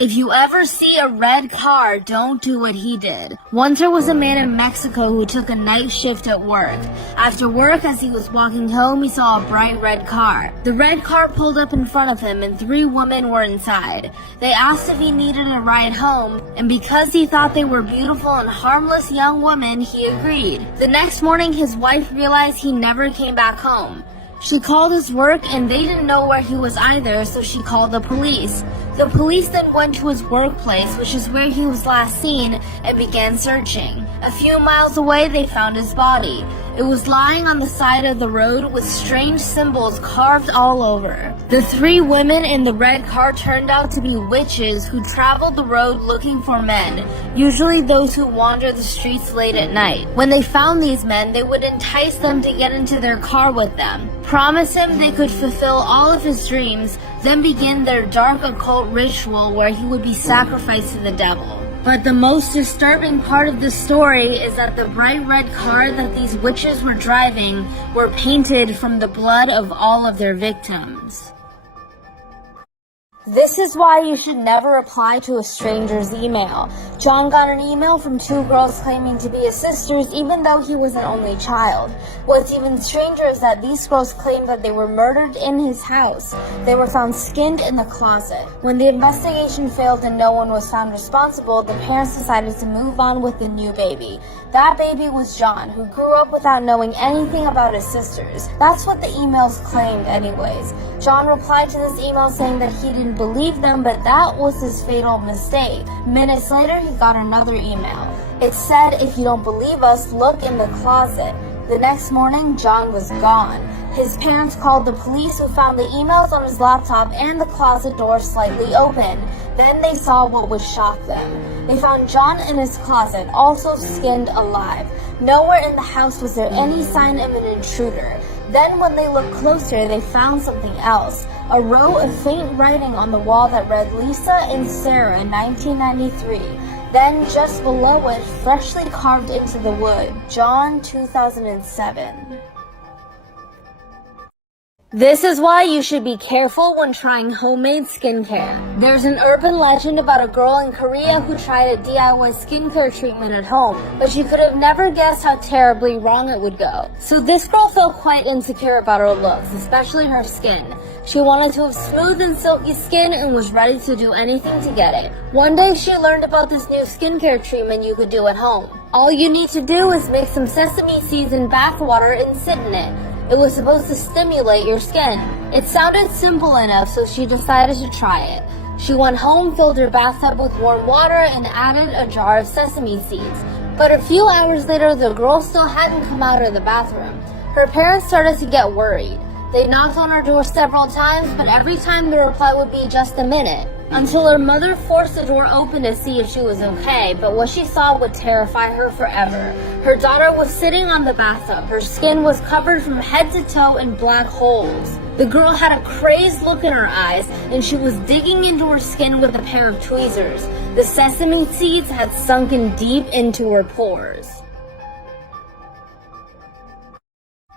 If you ever see a red car, don't do what he did. Once there was a man in Mexico who took a night shift at work. After work, as he was walking home, he saw a bright red car. The red car pulled up in front of him and 3 women were inside. They asked if he needed a ride home, and because he thought they were beautiful and harmless young women, he agreed. The next morning, his wife realized he never came back home. She called his work and they didn't know where he was either, so she called the police. The police then went to his workplace, which is where he was last seen, and began searching. A few miles away, they found his body. It was lying on the side of the road with strange symbols carved all over. The 3 women in the red car turned out to be witches who traveled the road looking for men, usually those who wander the streets late at night. When they found these men, they would entice them to get into their car with them, promise him they could fulfill all of his dreams, then begin their dark occult ritual where he would be sacrificed to the devil. But the most disturbing part of the story is that the bright red car that these witches were driving were painted from the blood of all of their victims. This is why you should never reply to a stranger's email. John got an email from 2 girls claiming to be his sisters even though he was an only child. What's even stranger is that these girls claimed that they were murdered in his house. They were found skinned in the closet. When the investigation failed and no one was found responsible, the parents decided to move on with the new baby. That baby was John, who grew up without knowing anything about his sisters. That's what the emails claimed anyways. John replied to this email saying that he didn't believe them, but that was his fatal mistake. Minutes later, he got another email. It said, "If you don't believe us, look in the closet." The next morning, John was gone. His parents called the police, who found the emails on his laptop and the closet door slightly open. Then they saw what would shock them. They found John in his closet, also skinned alive. Nowhere in the house was there any sign of an intruder. Then when they looked closer, they found something else. A row of faint writing on the wall that read Lisa and Sarah 1993. Then just below it, freshly carved into the wood, John 2007. This is why you should be careful when trying homemade skincare. There's an urban legend about a girl in Korea who tried a DIY skincare treatment at home, but she could have never guessed how terribly wrong it would go. So this girl felt quite insecure about her looks, especially her skin. She wanted to have smooth and silky skin and was ready to do anything to get it. One day she learned about this new skincare treatment you could do at home. All you need to do is mix some sesame seeds in bath water and sit in it. It was supposed to stimulate your skin. It sounded simple enough, so she decided to try it. She went home, filled her bathtub with warm water, and added a jar of sesame seeds. But a few hours later, the girl still hadn't come out of the bathroom. Her parents started to get worried. They knocked on her door several times, but every time the reply would be just a minute. Until her mother forced the door open to see if she was okay, but what she saw would terrify her forever. Her daughter was sitting on the bathtub. Her skin was covered from head to toe in black holes. The girl had a crazed look in her eyes, and she was digging into her skin with a pair of tweezers. The sesame seeds had sunken deep into her pores.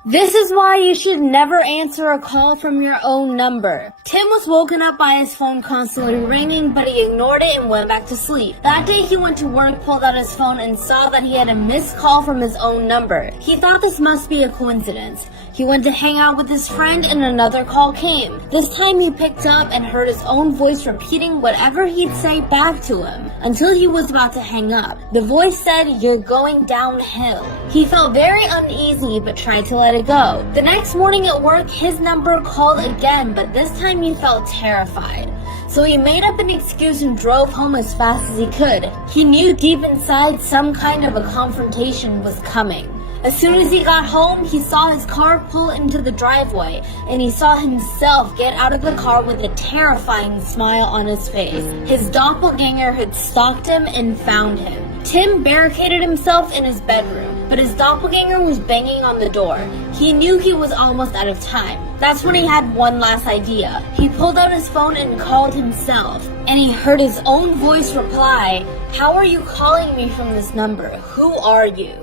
This is why you should never answer a call from your own number. Tim was woken up by his phone constantly ringing, but he ignored it and went back to sleep. That day he went to work, pulled out his phone, and saw that he had a missed call from his own number. He thought this must be a coincidence. He went to hang out with his friend and another call came. This time he picked up and heard his own voice repeating whatever he'd say back to him until he was about to hang up. The voice said, "You're going downhill." He felt very uneasy but tried to let it go. The next morning at work, his number called again, but this time he felt terrified. So he made up an excuse and drove home as fast as he could. He knew deep inside some kind of a confrontation was coming. As soon as he got home, he saw his car pull into the driveway, and he saw himself get out of the car with a terrifying smile on his face. His doppelganger had stalked him and found him. Tim barricaded himself in his bedroom, but his doppelganger was banging on the door. He knew he was almost out of time. That's when he had one last idea. He pulled out his phone and called himself, and he heard his own voice reply, "How are you calling me from this number? Who are you?"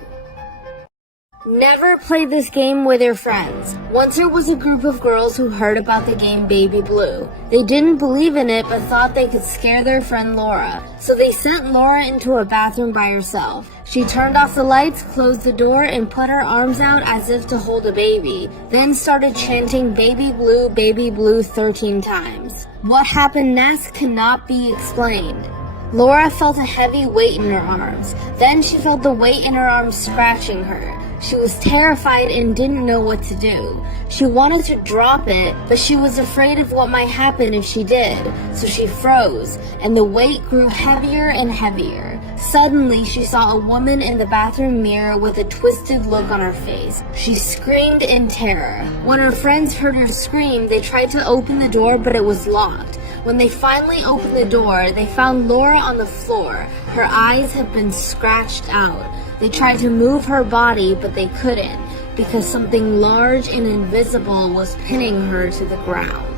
Never play this game with your friends. Once there was a group of girls who heard about the game Baby Blue. They didn't believe in it but thought they could scare their friend Laura. So they sent Laura into a bathroom by herself. She turned off the lights, closed the door, and put her arms out as if to hold a baby. Then started chanting Baby Blue 13 times. What happened next cannot be explained. Laura felt a heavy weight in her arms. Then she felt the weight in her arms scratching her. She was terrified and didn't know what to do. She wanted to drop it, but she was afraid of what might happen if she did. So she froze, and the weight grew heavier and heavier. Suddenly, she saw a woman in the bathroom mirror with a twisted look on her face. She screamed in terror. When her friends heard her scream, they tried to open the door, but it was locked. When they finally opened the door, they found Laura on the floor. Her eyes had been scratched out. They tried to move her body, but they couldn't, because something large and invisible was pinning her to the ground.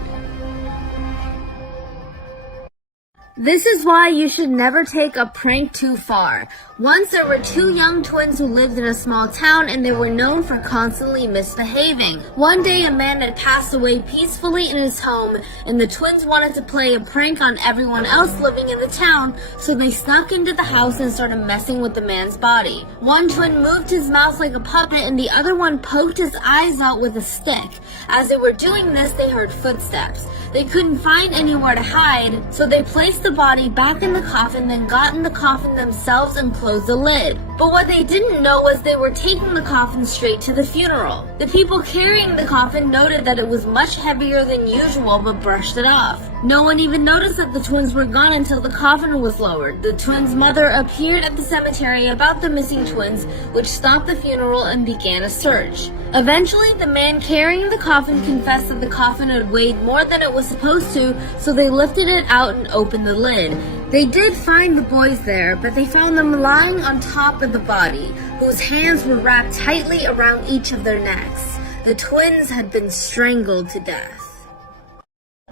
This is why you should never take a prank too far. Once there were two young twins who lived in a small town and they were known for constantly misbehaving. One day a man had passed away peacefully in his home and the twins wanted to play a prank on everyone else living in the town, so they snuck into the house and started messing with the man's body. One twin moved his mouth like a puppet and the other one poked his eyes out with a stick. As they were doing this, they heard footsteps. They couldn't find anywhere to hide, so they placed the body back in the coffin, then got in the coffin themselves and closed the lid. But what they didn't know was they were taking the coffin straight to the funeral. The people carrying the coffin noted that it was much heavier than usual but brushed it off. No one even noticed that the twins were gone until the coffin was lowered. The twins' mother appeared at the cemetery about the missing twins, which stopped the funeral and began a search. Eventually, the man carrying the coffin confessed that the coffin had weighed more than it was supposed to, so they lifted it out and opened the lid. They did find the boys there, but they found them lying on top of the body, whose hands were wrapped tightly around each of their necks. The twins had been strangled to death.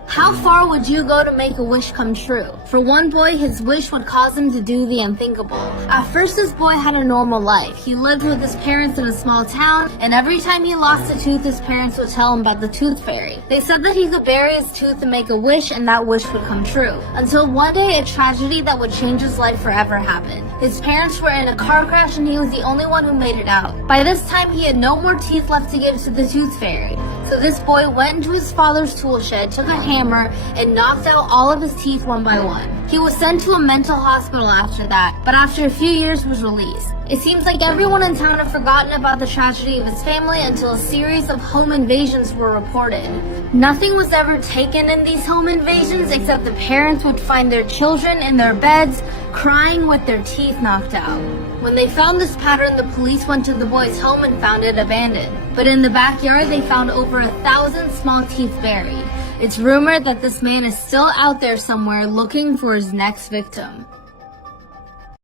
How far would you go to make a wish come true? For one boy, his wish would cause him to do the unthinkable. At first, this boy had a normal life. He lived with his parents in a small town, and every time he lost a tooth, his parents would tell him about the tooth fairy. They said that he could bury his tooth and make a wish, and that wish would come true. Until one day, a tragedy that would change his life forever happened. His parents were in a car crash, and he was the only one who made it out. By this time, he had no more teeth left to give to the tooth fairy. So this boy went into his father's tool shed, took a hammer, and knocked out all of his teeth one by one. He was sent to a mental hospital after that, but after a few years was released. It seems like everyone in town had forgotten about the tragedy of his family until a series of home invasions were reported. Nothing was ever taken in these home invasions except the parents would find their children in their beds, crying with their teeth knocked out. When they found this pattern, the police went to the boy's home and found it abandoned. But in the backyard, they found over 1,000 small teeth buried. It's rumored that this man is still out there somewhere looking for his next victim.